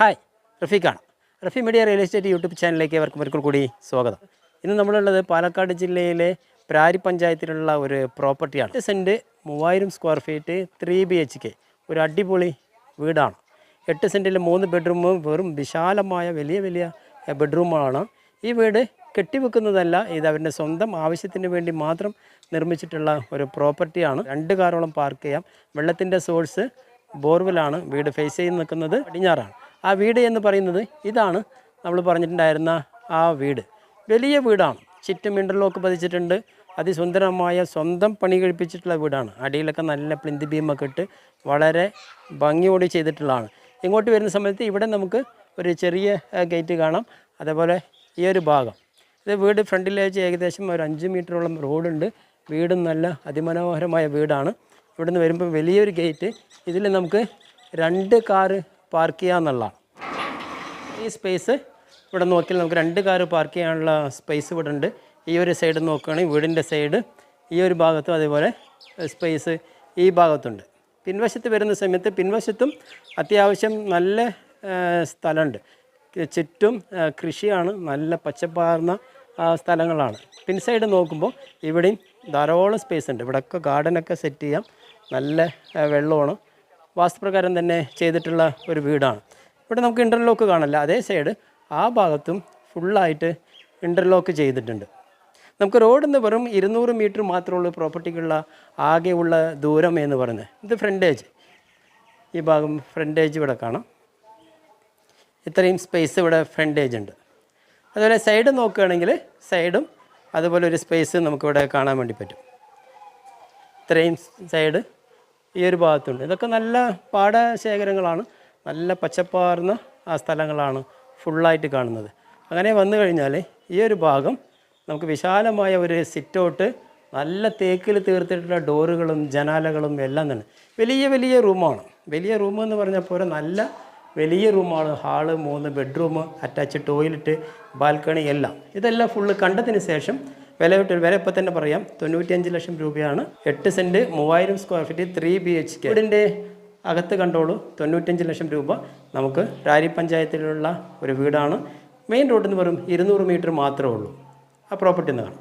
Hi റഫീഖാണ്. Rafi media real estate YouTube ചാനലിലേക്ക് അവർക്കും ഒരിക്കൽ കൂടി സ്വാഗതം. ഇന്ന് നമ്മളുള്ളത് പാലക്കാട് ജില്ലയിലെ പ്രാരി പഞ്ചായത്തിലുള്ള ഒരു പ്രോപ്പർട്ടിയാണ്. 8 സെൻറ്റ് 3000 സ്ക്വയർ ഫീറ്റ് 3 BHK ഒരു അടിപൊളി വീടാണ്. 8 സെൻറ്റിൽ 3 ബെഡ്റൂമും വെറും വിശാലമായ വലിയ ബെഡ്റൂമാണ്. ഈ വീട് കെട്ടിവെക്കുന്നതല്ല, ഇത് അവരുടെ സ്വന്തം ആവശ്യത്തിന് വേണ്ടി മാത്രം നിർമ്മിച്ചിട്ടുള്ള ഒരു പ്രോപ്പർട്ടിയാണ്. 2 കാറോളം പാർക്ക് ചെയ്യാം. വെള്ളത്തിൻ്റെ സോഴ്സ് ബോർവെലാണ്. വീട് ഫേസ് ചെയ്ത് നിൽക്കുന്നത് പടിഞ്ഞാറാണ്. ആ വീട് എന്ന് പറയുന്നത് ഇതാണ് നമ്മൾ പറഞ്ഞിട്ടുണ്ടായിരുന്ന ആ വീട്. വലിയ വീടാണ്. ചുറ്റും ഇൻ്റർലോക്ക് പതിച്ചിട്ടുണ്ട്. അതിസുന്ദരമായ സ്വന്തം പണി കഴിപ്പിച്ചിട്ടുള്ള വീടാണ്. അടിയിലൊക്കെ നല്ല പ്ലിന്ത് ബീമൊക്കെ ഇട്ട് വളരെ ഭംഗിയോടെ ചെയ്തിട്ടുള്ളതാണ്. ഇങ്ങോട്ട് വരുന്ന സമയത്ത് ഇവിടെ നമുക്ക് ഒരു ചെറിയ ഗേറ്റ് കാണാം. അതേപോലെ ഈ ഒരു ഭാഗം, ഇത് വീട് ഫ്രണ്ടിലേക്ക് ഏകദേശം ഒരു 5 മീറ്ററോളം റോഡുണ്ട്. വീടും നല്ല അതിമനോഹരമായ വീടാണ്. ഇവിടുന്ന് വരുമ്പോൾ വലിയൊരു ഗേറ്റ്, ഇതിൽ നമുക്ക് 2 കാറ് പാർക്ക് ചെയ്യാമെന്നുള്ളതാണ്. ഈ സ്പേസ് ഇവിടെ നോക്കിയാൽ നമുക്ക് 2 കാറ് പാർക്ക് ചെയ്യാനുള്ള സ്പേസ് ഇവിടെ ഉണ്ട്. ഈ ഒരു സൈഡ് നോക്കുകയാണെങ്കിൽ വീടിൻ്റെ സൈഡ് ഈ ഒരു ഭാഗത്തും അതേപോലെ സ്പേസ് ഈ ഭാഗത്തുണ്ട്. പിൻവശത്ത് വരുന്ന സമയത്ത് പിൻവശത്തും അത്യാവശ്യം നല്ല സ്ഥലമുണ്ട്. ചുറ്റും കൃഷിയാണ്, നല്ല പച്ചപ്പാർന്ന സ്ഥലങ്ങളാണ്. പിൻ സൈഡ് നോക്കുമ്പോൾ ഇവിടെയും ധാരാളം സ്പേസ് ഉണ്ട്. ഇവിടെയൊക്കെ ഗാർഡനൊക്കെ സെറ്റ് ചെയ്യാം. നല്ല വെള്ളമാണ്. വാസ്തുപ്രകാരം തന്നെ ചെയ്തിട്ടുള്ള ഒരു വീടാണ്. ഇവിടെ നമുക്ക് ഇൻ്റർലോക്ക് കാണില്ല. അതേ സൈഡ് ആ ഭാഗത്തും ഫുള്ളായിട്ട് ഇൻ്റർലോക്ക് ചെയ്തിട്ടുണ്ട്. നമുക്ക് റോഡിൽ നിന്ന് വെറും 200 മീറ്റർ മാത്രമേ ഉള്ളൂ പ്രോപ്പർട്ടിക്കുള്ള ആകെയുള്ള ദൂരം എന്ന് പറയുന്നത്. ഇത് ഫ്രണ്ടേജ്, ഈ ഭാഗം ഫ്രണ്ടേജ് ഇവിടെ കാണാം. ഇത്രയും സ്പേസ് ഇവിടെ ഫ്രണ്ടേജ് ഉണ്ട്. അതുപോലെ സൈഡ് നോക്കുകയാണെങ്കിൽ സൈഡും അതുപോലെ ഒരു സ്പേസ് നമുക്കിവിടെ കാണാൻ വേണ്ടി പറ്റും. ഇത്രയും സൈഡ് ഈ ഒരു ഭാഗത്തുണ്ട്. ഇതൊക്കെ നല്ല പാടശേഖരങ്ങളാണ്, നല്ല പച്ചപ്പാർന്ന ആ സ്ഥലങ്ങളാണ് ഫുള്ളായിട്ട് കാണുന്നത്. അങ്ങനെ വന്നു കഴിഞ്ഞാൽ ഈ ഒരു ഭാഗം നമുക്ക് വിശാലമായ ഒരു സിറ്റൗട്ട്, നല്ല തേക്കിൽ തീർത്തിട്ടുള്ള ഡോറുകളും ജനാലകളും എല്ലാം തന്നെ വലിയ റൂമാണ്. വലിയ റൂം എന്ന് പറഞ്ഞാൽ പോലെ നല്ല വലിയ റൂമാണ്. Hall, 3 bedroom, attach toilet, balcony എല്ലാം. ഇതെല്ലാം ഫുള്ള് കണ്ടതിന് ശേഷം വില ഇപ്പോൾ തന്നെ പറയാം, 95 ലക്ഷം രൂപയാണ്. 8 സെൻറ്റ് 3000 സ്ക്വയർ ഫീറ്റ് 3 BHK വീടിൻ്റെ അകത്ത് കണ്ടോളൂ. 95 ലക്ഷം രൂപ. നമുക്ക് പ്രാരി പഞ്ചായത്തിലുള്ള ഒരു വീടാണ്. മെയിൻ റോഡിൽ നിന്ന് വെറും 200 മീറ്റർ മാത്രമേ ഉള്ളൂ. ആ പ്രോപ്പർട്ടി എന്ന് കാണാം.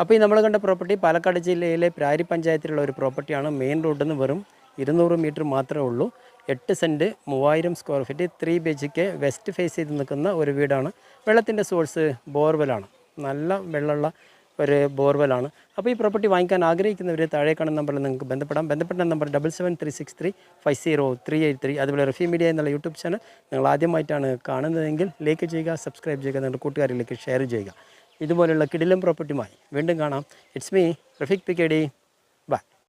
അപ്പോൾ ഈ നമ്മൾ കണ്ട പ്രോപ്പർട്ടി പാലക്കാട് ജില്ലയിലെ പ്രാരി പഞ്ചായത്തിലുള്ള ഒരു പ്രോപ്പർട്ടിയാണ്. മെയിൻ റോഡിൽ നിന്ന് വെറും 200 മീറ്റർ മാത്രമേ ഉള്ളൂ. 8 cent 3000 square feet 3 BHK west face ചെയ്ത് നിൽക്കുന്ന ഒരു വീടാണ്. വെള്ളത്തിൻ്റെ സോഴ്സ് ബോർവെലാണ്, നല്ല വെള്ളമുള്ള ഒരു ബോർവെലാണ്. അപ്പോൾ ഈ പ്രോപ്പർട്ടി വാങ്ങിക്കാൻ ആഗ്രഹിക്കുന്നവർ താഴെ കാണുന്ന നമ്പറിൽ നിങ്ങൾക്ക് ബന്ധപ്പെട്ട നമ്പർ 7736350383. അതുപോലെ റഫി മീഡിയ എന്നുള്ള യൂട്യൂബ് ചാനൽ നിങ്ങൾ ആദ്യമായിട്ടാണ് കാണുന്നതെങ്കിൽ ലൈക്ക് ചെയ്യുക, സബ്സ്ക്രൈബ് ചെയ്യുക, നിങ്ങളുടെ കൂട്ടുകാരിലേക്ക് ഷെയർ ചെയ്യുക. ഇതുപോലുള്ള കിടിലം പ്രോപ്പർട്ടിയുമായി വീണ്ടും കാണാം. It's me Rafeeq PKD. By.